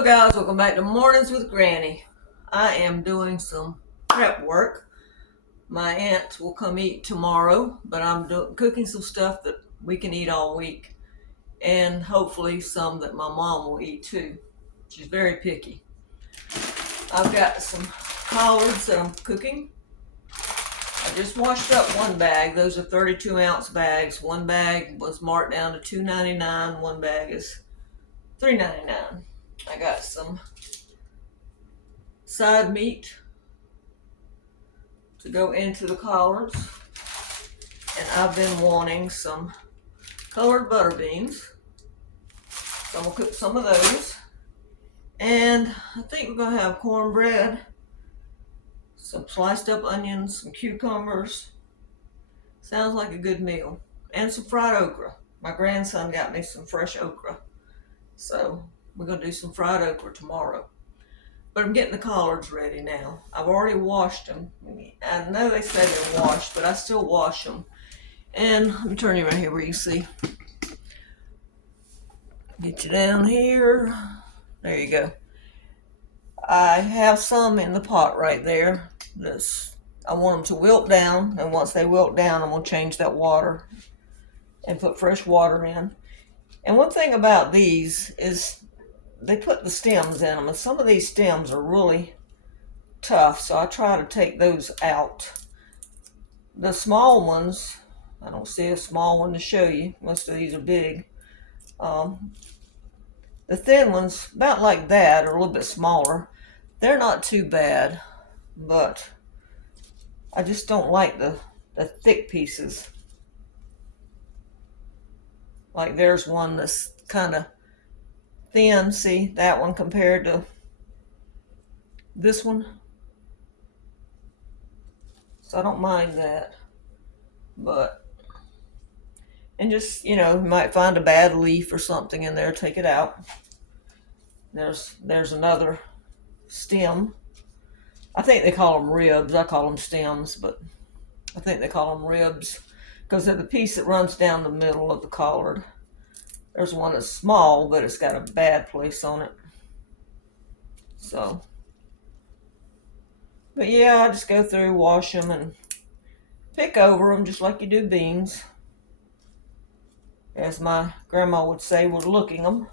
Hello guys, welcome back to Mornings with Granny. I am doing some prep work. My aunt will come eat tomorrow, but I'm cooking some stuff that we can eat all week, and hopefully some that my mom will eat too. She's very picky. I've got some collards that I'm cooking. I just washed up one bag. Those are 32-ounce bags. One bag was marked down to $2.99. One bag is $3.99. I got some side meat to go into the collards, and I've been wanting some colored butter beans, so I'm gonna cook some of those. And I think we're gonna have cornbread, some sliced up onions, some cucumbers. Sounds like a good meal. And some fried okra. My grandson got me some fresh okra, so we're gonna do some fried okra tomorrow. But I'm getting the collards ready now. I've already washed them. I know they say they're washed, but I still wash them. And let me turn you right here where you see. Get you down here. There you go. I have some in the pot right there. I want them to wilt down, and once they wilt down, I'm going to change that water and put fresh water in. And one thing about these is they put the stems in them, and some of these stems are really tough, so I try to take those out. The small ones, I don't see a small one to show you. Most of these are big. The thin ones, about like that, or a little bit smaller, they're not too bad, but I just don't like the thick pieces. Like there's one that's kind of thin, see that one compared to this one, so I don't mind that. But and just, you might find a bad leaf or something in there, take it out. There's another stem. I think they call them ribs. I call them stems, but I think they call them ribs because they're the piece that runs down the middle of the collard. There's one that's small, but it's got a bad place on it. So, but yeah, I just go through, wash them, and pick over them just like you do beans. As my grandma would say, we're looking them.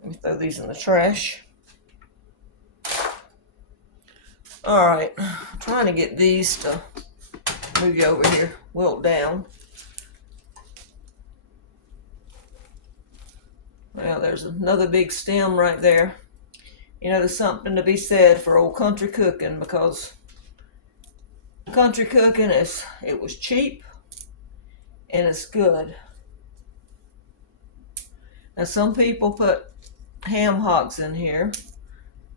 Let me throw these in the trash. All right, I'm trying to get these to move you over here, wilt down. Well, there's another big stem right there. There's something to be said for old country cooking, because country cooking it was cheap and it's good. Now some people put ham hocks in here.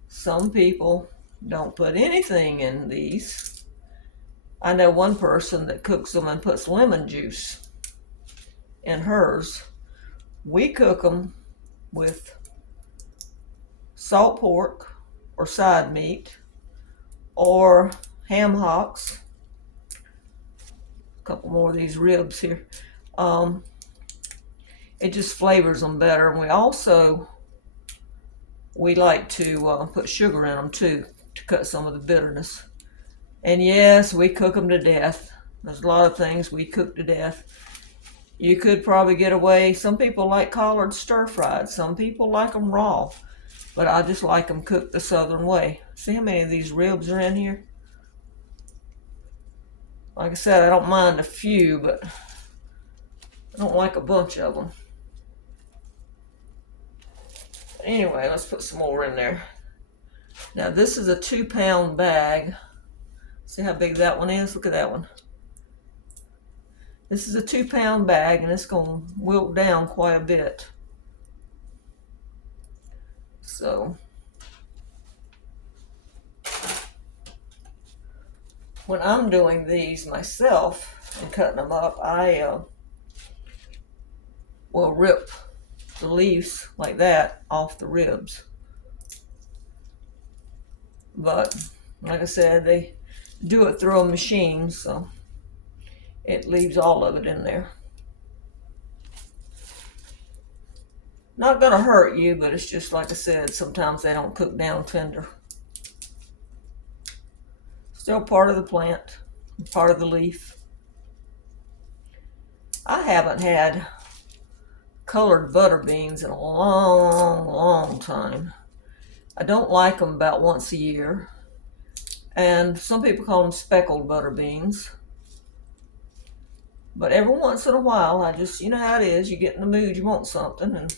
Some people don't put anything in these. I know one person that cooks them and puts lemon juice in hers. We cook them with salt pork or side meat or ham hocks. A couple more of these ribs here. It just flavors them better. And we like to put sugar in them too, to cut some of the bitterness. And yes, we cook them to death. There's a lot of things we cook to death. You could probably get away. Some people like collards stir-fried. Some people like them raw. But I just like them cooked the southern way. See how many of these ribs are in here? Like I said, I don't mind a few, but I don't like a bunch of them. Anyway, let's put some more in there. Now this is a 2-pound bag. See how big that one is? Look at that one. This is a 2-pound bag, and it's going to wilt down quite a bit. So when I'm doing these myself and cutting them up, I will rip the leaves like that off the ribs. But like I said, they do it through a machine, so it leaves all of it in there. Not gonna hurt you, but it's just like I said, sometimes they don't cook down tender. Still part of the plant, part of the leaf. I haven't had colored butter beans in a long time. I don't like them about once a year. And some people call them speckled butter beans. But every once in a while, I just, you know how it is, you get in the mood, you want something, and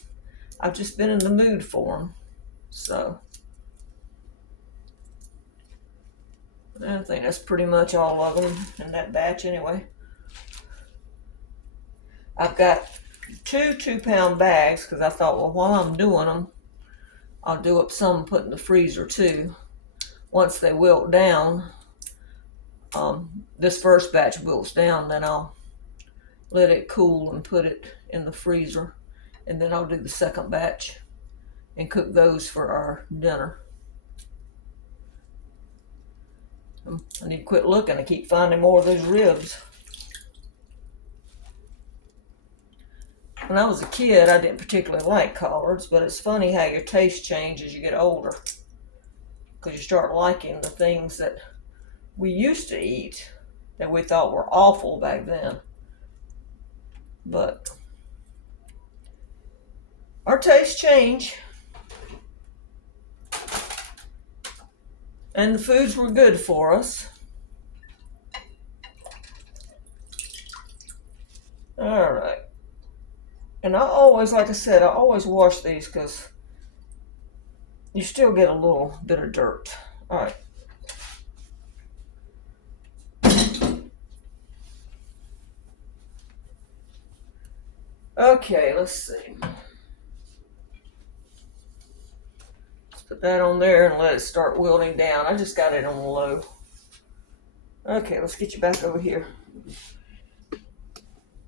I've just been in the mood for them. So, I think that's pretty much all of them in that batch anyway. I've got two 2-pound bags because I thought, well, while I'm doing them, I'll do up some and put in the freezer too. Once they wilt down, this first batch wilts down, then I'll let it cool and put it in the freezer. And then I'll do the second batch and cook those for our dinner. I need to quit looking. I keep finding more of those ribs. When I was a kid, I didn't particularly like collards, but it's funny how your taste changes as you get older. Because you start liking the things that we used to eat that we thought were awful back then. But our tastes change. And the foods were good for us. All right. And I always, like I said, I always wash these because you still get a little bit of dirt. All right. Okay, let's see. Let's put that on there and let it start wilting down. I just got it on low. Okay, let's get you back over here.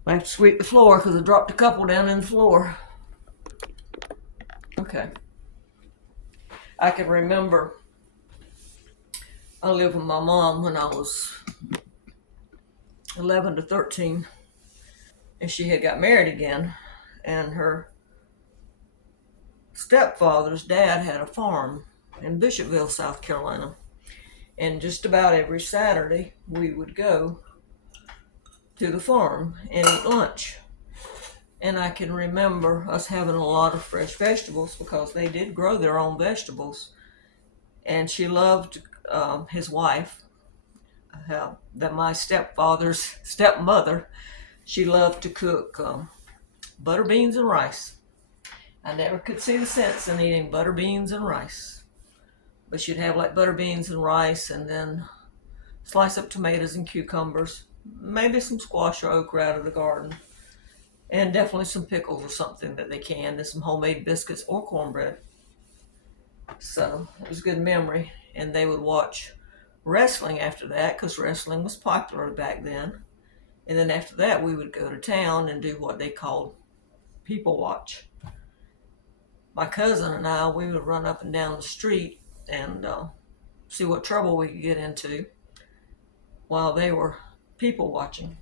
I have to sweep the floor because I dropped a couple down in the floor. Okay. I can remember I lived with my mom when I was 11 to 13. And she had got married again. And her stepfather's dad had a farm in Bishopville, South Carolina. And just about every Saturday, we would go to the farm and eat lunch. And I can remember us having a lot of fresh vegetables because they did grow their own vegetables. And she loved his wife, my stepfather's stepmother. She loved to cook butter beans and rice. I never could see the sense in eating butter beans and rice. But she'd have like butter beans and rice and then slice up tomatoes and cucumbers, maybe some squash or okra out of the garden, and definitely some pickles or something that they canned, and some homemade biscuits or cornbread. So it was a good memory. And they would watch wrestling after that because wrestling was popular back then. And then after that, we would go to town and do what they called people watch. My cousin and I, we would run up and down the street and see what trouble we could get into while they were people watching.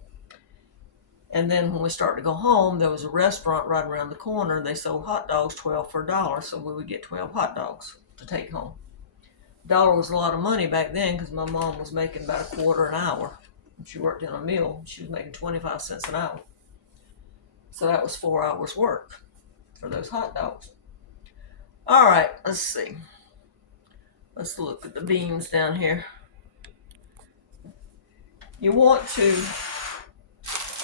And then when we started to go home, there was a restaurant right around the corner. They sold hot dogs 12 for $1, so we would get 12 hot dogs to take home. $1 was a lot of money back then because my mom was making about a quarter an hour. She worked in a mill. She was making 25 cents an hour. So that was 4 hours work for those hot dogs. All right, let's see. Let's look at the beans down here. You want to,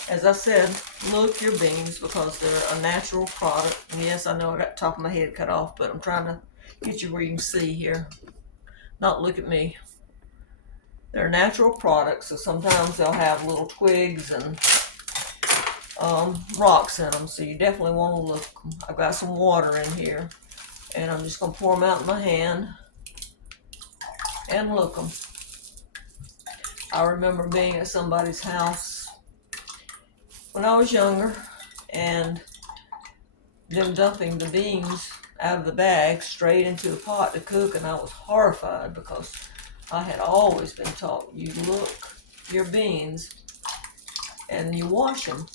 as I said, look your beans because they're a natural product. And yes, I know I got the top of my head cut off, but I'm trying to get you where you can see here. Not look at me. They're natural products, so sometimes they'll have little twigs and rocks in them, so you definitely want to look. I've got some water in here, and I'm just going to pour them out in my hand and look them. I remember being at somebody's house when I was younger, and them dumping the beans out of the bag straight into the pot to cook, and I was horrified because I had always been taught you look your beans and you wash them.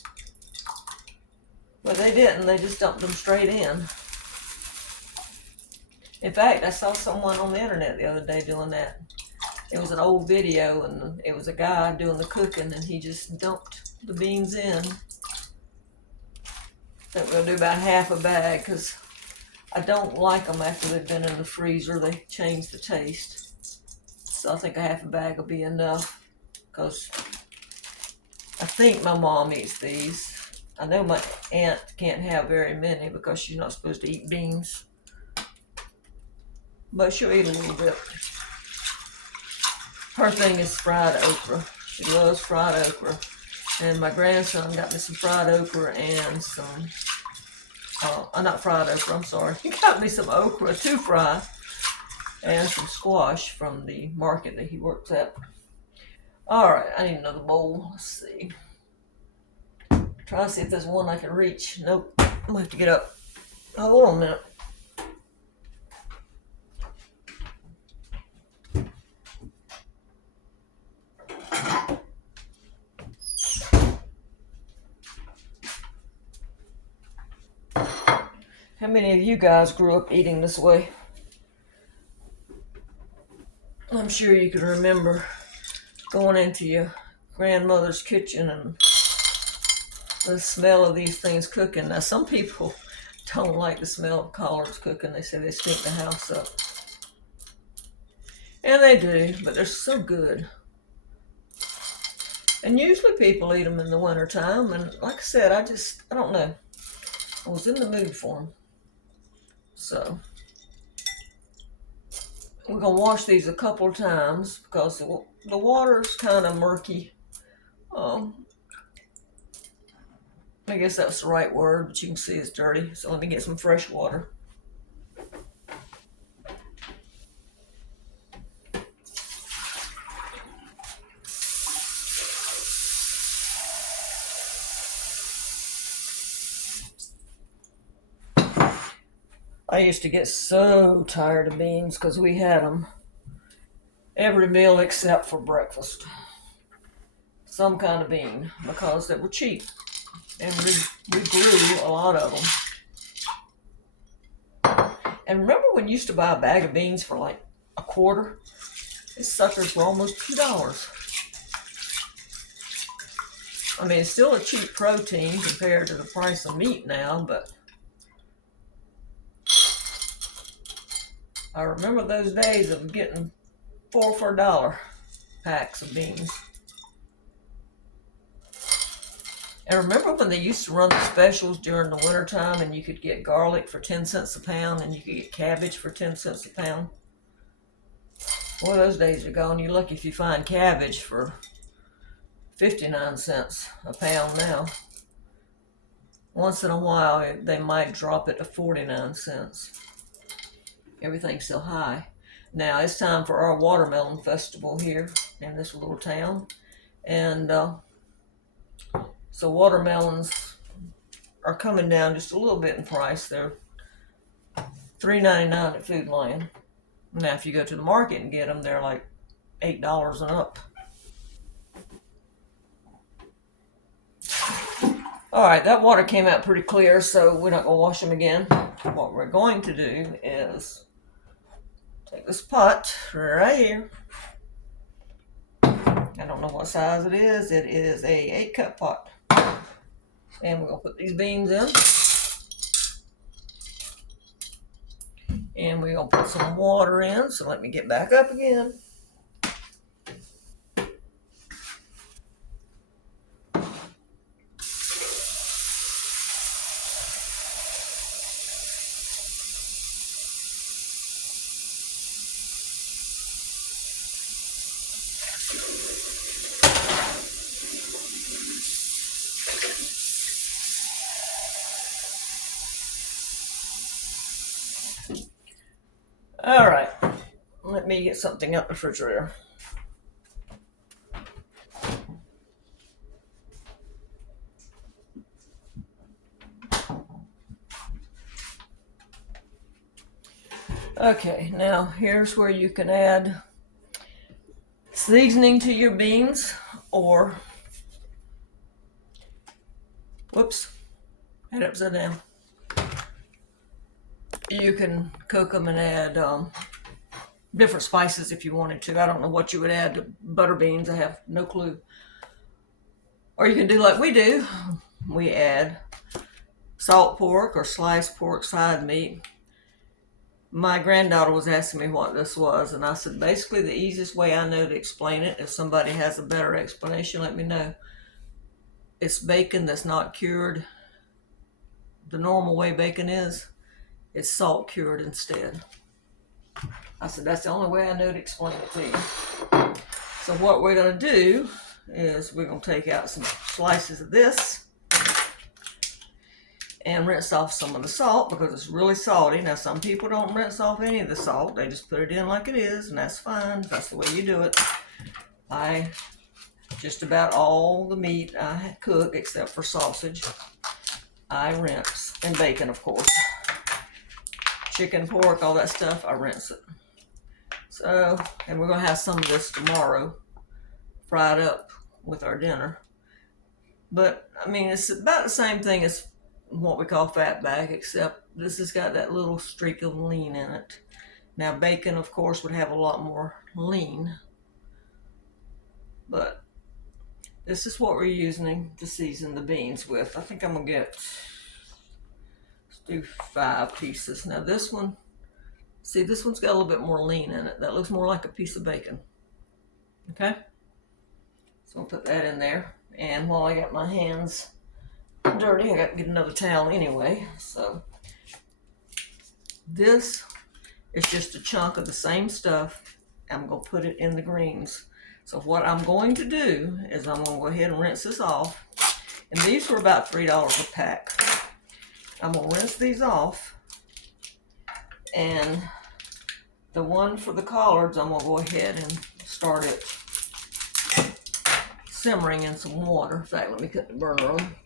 But they didn't. They just dumped them straight in. In fact, I saw someone on the internet the other day doing that. It was an old video, and it was a guy doing the cooking, and he just dumped the beans in. I think we'll do about half a bag because I don't like them after they've been in the freezer. They change the taste. So I think a half a bag will be enough because I think my mom eats these. I know my aunt can't have very many because she's not supposed to eat beans. But she'll eat a little bit. Her thing is fried okra. She loves fried okra. And my grandson got me some fried okra and some, not fried okra, I'm sorry. He got me some okra to fry and some squash from the market that he works at. Alright, I need another bowl. Let's see. Try to see if there's one I can reach. Nope. I'm gonna have to get up. Hold on a minute. How many of you guys grew up eating this way? I'm sure you can remember going into your grandmother's kitchen and the smell of these things cooking. Now, some people don't like the smell of collards cooking. They say they stink the house up. And they do, but they're so good. And usually people eat them in the wintertime. And like I said, I don't know. I was in the mood for them. So we're going to wash these a couple of times because the water's kind of murky. I guess that's the right word, but you can see it's dirty. So let me get some fresh water. I used to get so tired of beans because we had them every meal except for breakfast. Some kind of bean because they were cheap. And we grew a lot of them. And remember when you used to buy a bag of beans for like a quarter? These suckers were almost $2. I mean, it's still a cheap protein compared to the price of meat now, but I remember those days of getting 4 for $1 packs of beans. And remember when they used to run the specials during the wintertime and you could get garlic for 10 cents a pound and you could get cabbage for 10 cents a pound? Well, those days are gone. You're lucky if you find cabbage for 59 cents a pound now. Once in a while, they might drop it to 49 cents. Everything's so high. Now, it's time for our watermelon festival here in this little town. And so watermelons are coming down just a little bit in price. They're $3.99 at Food Lion. Now, if you go to the market and get them, they're like $8 and up. All right, that water came out pretty clear, so we're not going to wash them again. What we're going to do is take this pot right here. I don't know what size it is. It is a 8-cup pot. And we're going to put these beans in. And we're going to put some water in. So let me get back up again. All right. Let me get something out the refrigerator. Okay, now here's where you can add seasoning to your beans, or, whoops, had it upside down. you can cook them and add different spices if you wanted to. I don't know what you would add to butter beans. I have no clue. Or you can do like we do. We add salt pork or sliced pork side meat. My granddaughter was asking me what this was, and I said basically the easiest way I know to explain it. If somebody has a better explanation, let me know. It's bacon that's not cured the normal way bacon is. It's salt cured instead. I said that's the only way I know to explain it to you. So what we're going to do is we're going to take out some slices of this and rinse off some of the salt because it's really salty. Now some people don't rinse off any of the salt. They just put it in like it is, and that's fine. That's the way you do it. Just about all the meat I cook except for sausage, I rinse. And bacon, of course. Chicken, pork, all that stuff, I rinse it. So, and we're going to have some of this tomorrow fried up with our dinner. But, I mean, it's about the same thing as what we call fatback, except this has got that little streak of lean in it. Now, bacon, of course, would have a lot more lean. But this is what we're using to season the beans with. I think I'm going to let's do 5 pieces. Now, this one, see, this one's got a little bit more lean in it. That looks more like a piece of bacon. Okay? So I'll put that in there. And while I got my hands dirty, I got to get another towel anyway. So this is just a chunk of the same stuff. I'm going to put it in the greens. So what I'm going to do is I'm going to go ahead and rinse this off. And these were about $3 a pack. I'm going to rinse these off. And the one for the collards, I'm going to go ahead and start it simmering in some water. In fact, let me cut the burner on.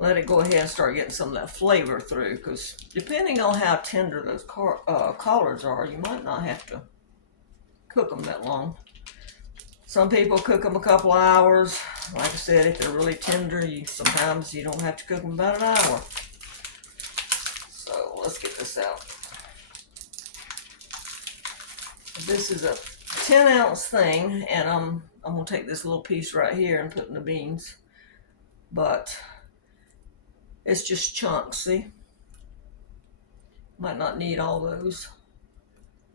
Let it go ahead and start getting some of that flavor through, because depending on how tender those collards are, you might not have to cook them that long. Some people cook them a couple hours. Like I said, if they're really tender, sometimes you don't have to cook them about an hour. So let's get this out. This is a 10-ounce thing, and I'm going to take this little piece right here and put in the beans. But it's just chunks, see? Might not need all those.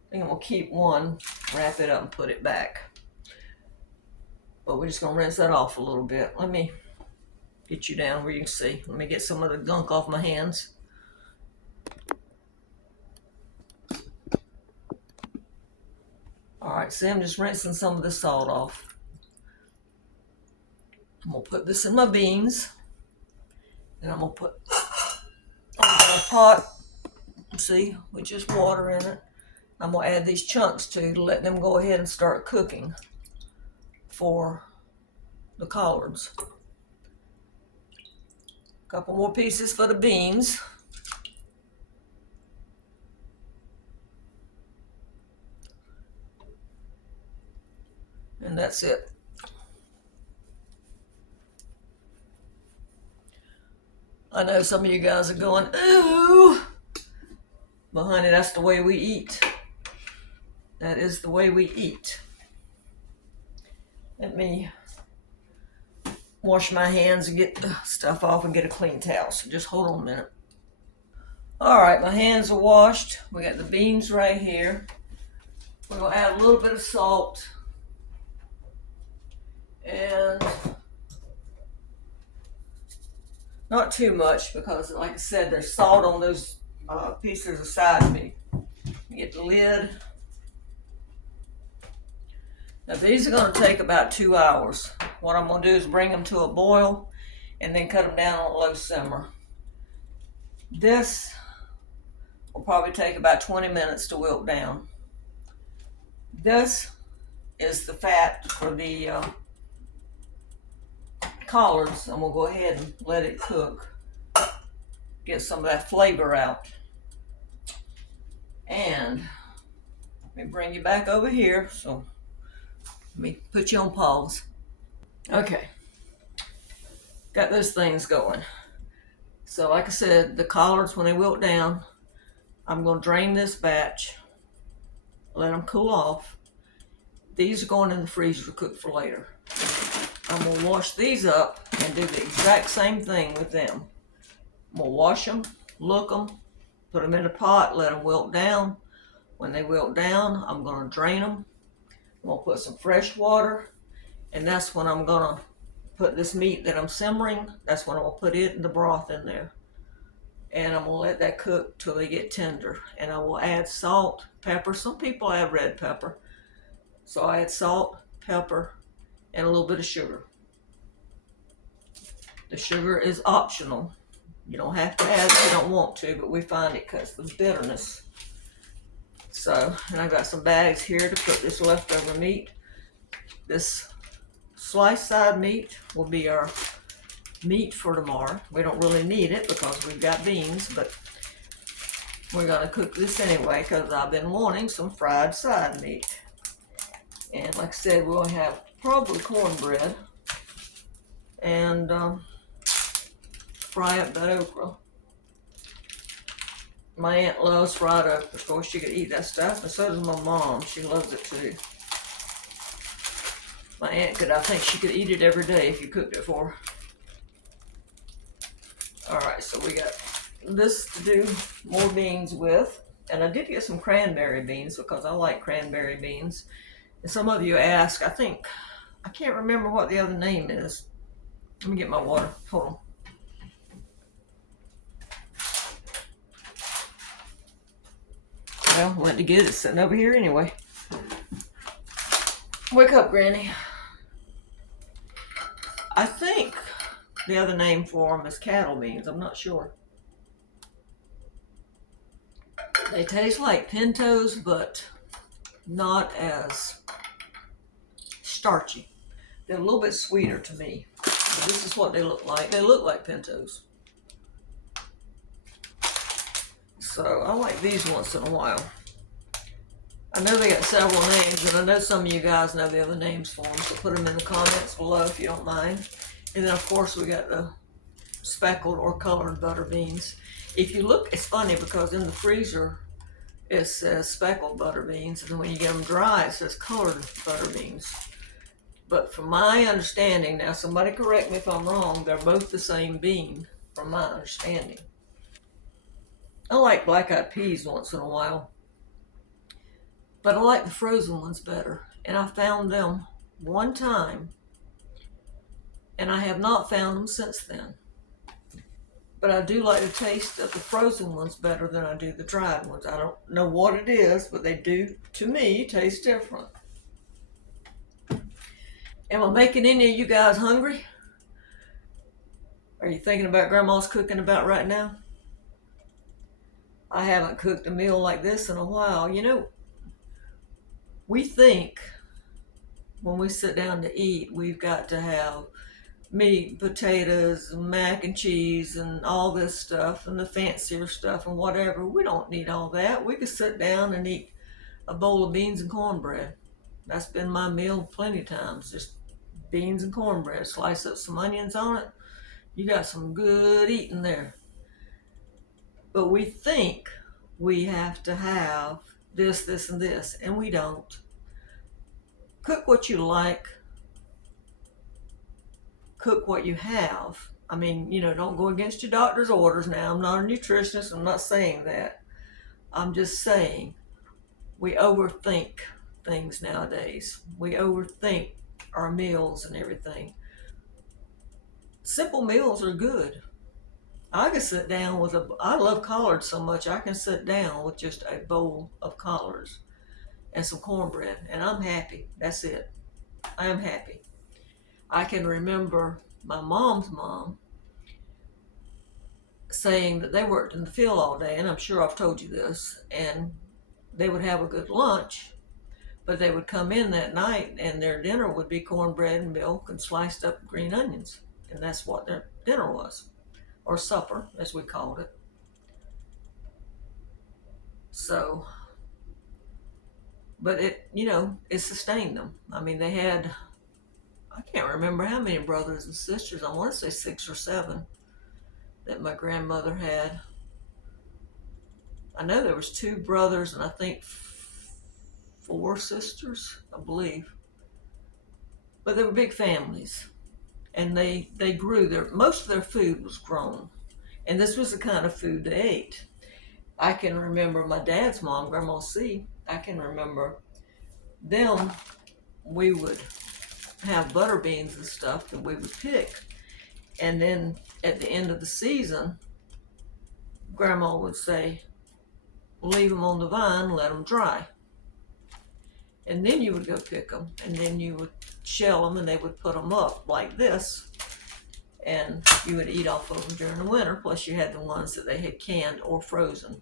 I think I'm going to keep one, wrap it up, and put it back. But we're just going to rinse that off a little bit. Let me get you down where you can see. Let me get some of the gunk off my hands. Alright, see, I'm just rinsing some of the salt off. I'm going to put this in my beans. And I'm going to put a pot, see, with just water in it. I'm going to add these chunks to let them go ahead and start cooking for the collards. A couple more pieces for the beans. And that's it. I know some of you guys are going, ooh, but honey, that's the way we eat. That is the way we eat. Let me wash my hands and get the stuff off and get a clean towel. So just hold on a minute. All right, my hands are washed. We got the beans right here. We're going to add a little bit of salt. And not too much because, like I said, there's salt on those pieces of side meat. Get the lid. Now these are going to take about 2 hours. What I'm going to do is bring them to a boil and then cut them down on a low simmer. This will probably take about 20 minutes to wilt down. This is the fat for the collards. I'm going to go ahead and let it cook. Get some of that flavor out. And let me bring you back over here. So let me put you on pause. Okay. Got those things going. So like I said, the collards, when they wilt down, I'm going to drain this batch, let them cool off. These are going in the freezer to cook for later. I'm going to wash these up and do the exact same thing with them. I'm going to wash them, look them, put them in a pot, let them wilt down. When they wilt down, I'm going to drain them. I'm going to put some fresh water, and that's when I'm going to put this meat that I'm simmering, that's when I'm going to put it in the broth in there. And I'm going to let that cook till they get tender. And I will add salt, pepper. Some people add red pepper. So I add salt, pepper, and a little bit of sugar. The sugar is optional. You don't have to add it if you don't want to, but we find it cuts the bitterness. So, and I've got some bags here to put this leftover meat. This sliced side meat will be our meat for tomorrow. We don't really need it because we've got beans, but we're going to cook this anyway because I've been wanting some fried side meat. And like I said, we'll have probably cornbread and fry up that okra. My aunt loves fried okra. Of course, she could eat that stuff, and so does my mom. She loves it too. My aunt could, I think she could eat it every day if you cooked it for her. Alright, so we got this to do more beans with. And I did get some cranberry beans because I like cranberry beans. And some of you ask, I can't remember what the other name is. Let me get my water. Hold on. Well, went to get it, sitting over here anyway. Wake up, Granny. I think the other name for them is cattle beans. I'm not sure. They taste like pintos, but not as starchy. They're a little bit sweeter to me. But this is what they look like. They look like pintos. So I like these once in a while. I know they got several names, and I know some of you guys know the other names for them, so put them in the comments below if you don't mind. And then, of course, we got the speckled or colored butter beans. If you look, it's funny because in the freezer it says speckled butter beans, and then when you get them dry, it says colored butter beans. But from my understanding, now somebody correct me if I'm wrong, they're both the same bean, from my understanding. I like black-eyed peas once in a while, but I like the frozen ones better. And I found them one time, and I have not found them since then. But I do like the taste of the frozen ones better than I do the dried ones. I don't know what it is, but they do, to me, taste different. Am I making any of you guys hungry? Are you thinking about Grandma's cooking about right now? I haven't cooked a meal like this in a while. You know, we think when we sit down to eat, we've got to have meat, potatoes, and mac and cheese, and all this stuff, and the fancier stuff, and whatever. We don't need all that. We could sit down and eat a bowl of beans and cornbread. That's been my meal plenty of times. Just beans and cornbread. Slice up some onions on it. You got some good eating there. But we think we have to have this, this, and this, and we don't. Cook what you like. Cook what you have. I mean, you know, don't go against your doctor's orders now. I'm not a nutritionist. I'm not saying that. I'm just saying we overthink things nowadays. We overthink our meals and everything. Simple meals are good. I can sit down with I love collards so much, I can sit down with just a bowl of collards and some cornbread, and I'm happy. That's it. I am happy. I can remember my mom's mom saying that they worked in the field all day, and I'm sure I've told you this, and they would have a good lunch, but they would come in that night and their dinner would be cornbread and milk and sliced up green onions, and that's what their dinner was, or supper as we called it. So, but it, you know, it sustained them. I mean, they had, I can't remember how many brothers and sisters. I want to say 6 or 7 that my grandmother had. I know there was 2 brothers and I think 4 sisters, I believe. But they were big families, and they grew their most of their food was grown, and this was the kind of food they ate. I can remember my dad's mom, Grandma C. I can remember them. We would have butter beans and stuff that we would pick, and then at the end of the season, Grandma would say, "Leave them on the vine, let them dry." And then you would go pick them, and then you would shell them, and they would put them up like this, and you would eat off of them during the winter. Plus, you had the ones that they had canned or frozen.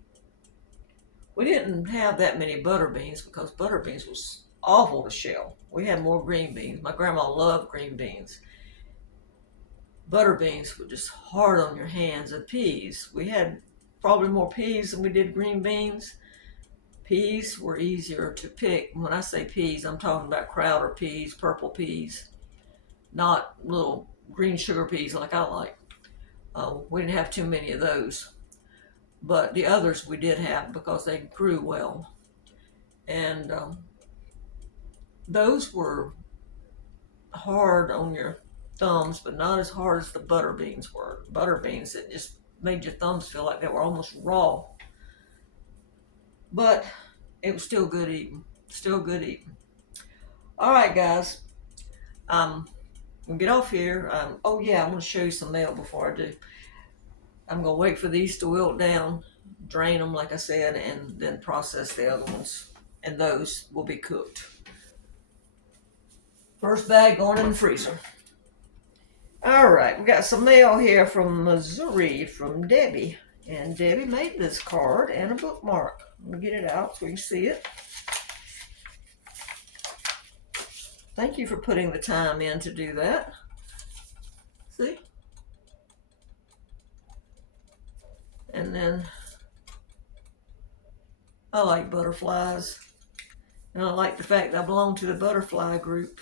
We didn't have that many butter beans because butter beans was awful to shell. We had more green beans. My grandma loved green beans. Butter beans were just hard on your hands. And peas, we had probably more peas than we did green beans. Peas were easier to pick. When I say peas, I'm talking about Crowder peas, purple peas, not little green sugar peas like I like. We didn't have too many of those. But the others we did have because they grew well. And those were hard on your thumbs, but not as hard as the butter beans were. Butter beans that just made your thumbs feel like they were almost raw. But it was still good eating. Still good eating. All right, guys. We'll get off here. Oh, yeah, I want to show you some mail before I do. I'm going to wait for these to wilt down, drain them, like I said, and then process the other ones. And those will be cooked. First bag going in the freezer. All right, we got some mail here from Missouri from Debbie. And Debbie made this card and a bookmark. Let me get it out so you can see it. Thank you for putting the time in to do that. See? And then I like butterflies. And I like the fact that I belong to the butterfly group.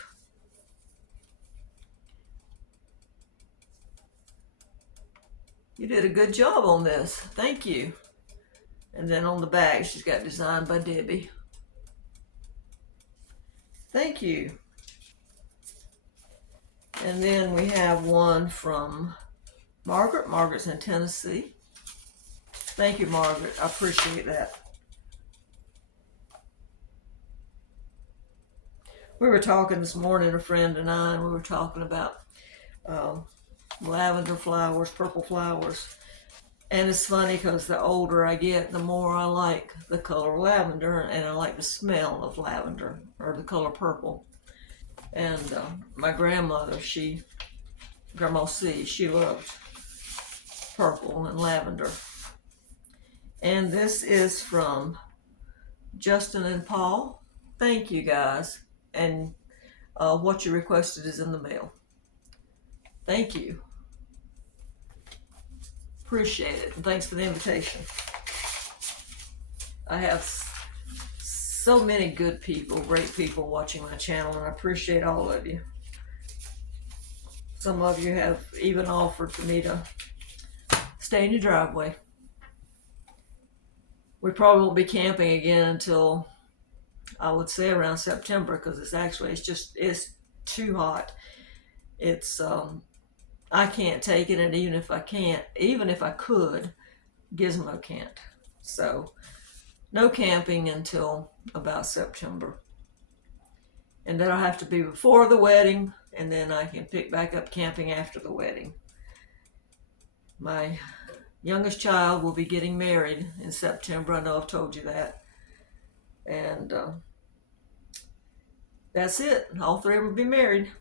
You did a good job on this. Thank you. And then on the back, she's got designed by Debbie. Thank you. And then we have one from Margaret. Margaret's in Tennessee. Thank you, Margaret. I appreciate that. We were talking this morning, a friend and I, and we were talking about lavender flowers, purple flowers. And it's funny because the older I get, the more I like the color lavender, and I like the smell of lavender, or the color purple. And my grandmother, Grandma C, she loved purple and lavender. And this is from Justin and Paul. Thank you, guys. And what you requested is in the mail. Thank you. Appreciate it. And thanks for the invitation. I have so many good people, great people watching my channel, and I appreciate all of you. Some of you have even offered for me to stay in your driveway. We probably won't be camping again until, I would say, around September, because it's too hot. It's I can't take it, and even if I could, Gizmo can't. So no camping until about September. And that'll have to be before the wedding, and then I can pick back up camping after the wedding. My youngest child will be getting married in September. I know I've told you that. And that's it. All 3 of them will be married.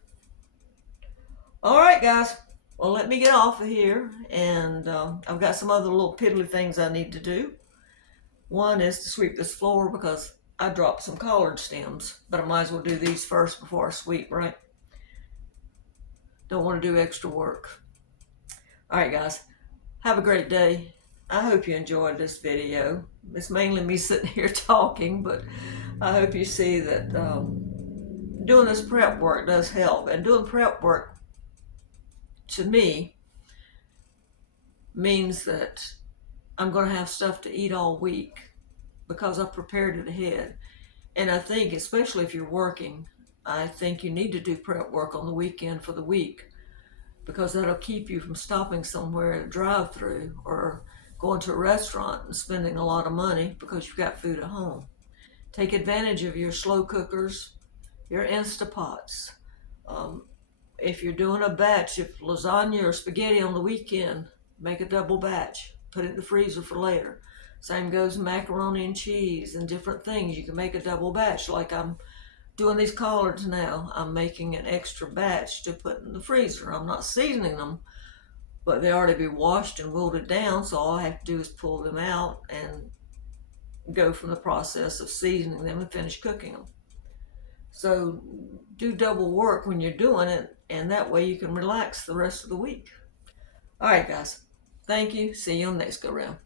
All right, guys. Well, let me get off of here. And I've got some other little piddly things I need to do. One is to sweep this floor because I dropped some collard stems. But I might as well do these first before I sweep, right? Don't want to do extra work. All right, guys. Have a great day. I hope you enjoyed this video. It's mainly me sitting here talking, but I hope you see that doing this prep work does help. And doing prep work, to me, means that I'm going to have stuff to eat all week because I've prepared it ahead. And I think, especially if you're working, I think you need to do prep work on the weekend for the week because that'll keep you from stopping somewhere at a drive-through or going to a restaurant and spending a lot of money because you've got food at home. Take advantage of your slow cookers, your Instapots. Um, if you're doing a batch of lasagna or spaghetti on the weekend, make a double batch. Put it in the freezer for later. Same goes macaroni and cheese and different things. You can make a double batch. Like I'm doing these collards now. I'm making an extra batch to put in the freezer. I'm not seasoning them, but they already be washed and wilted down. So all I have to do is pull them out and go from the process of seasoning them and finish cooking them. So do double work when you're doing it, and that way you can relax the rest of the week. All right, guys. Thank you. See you on the next go round.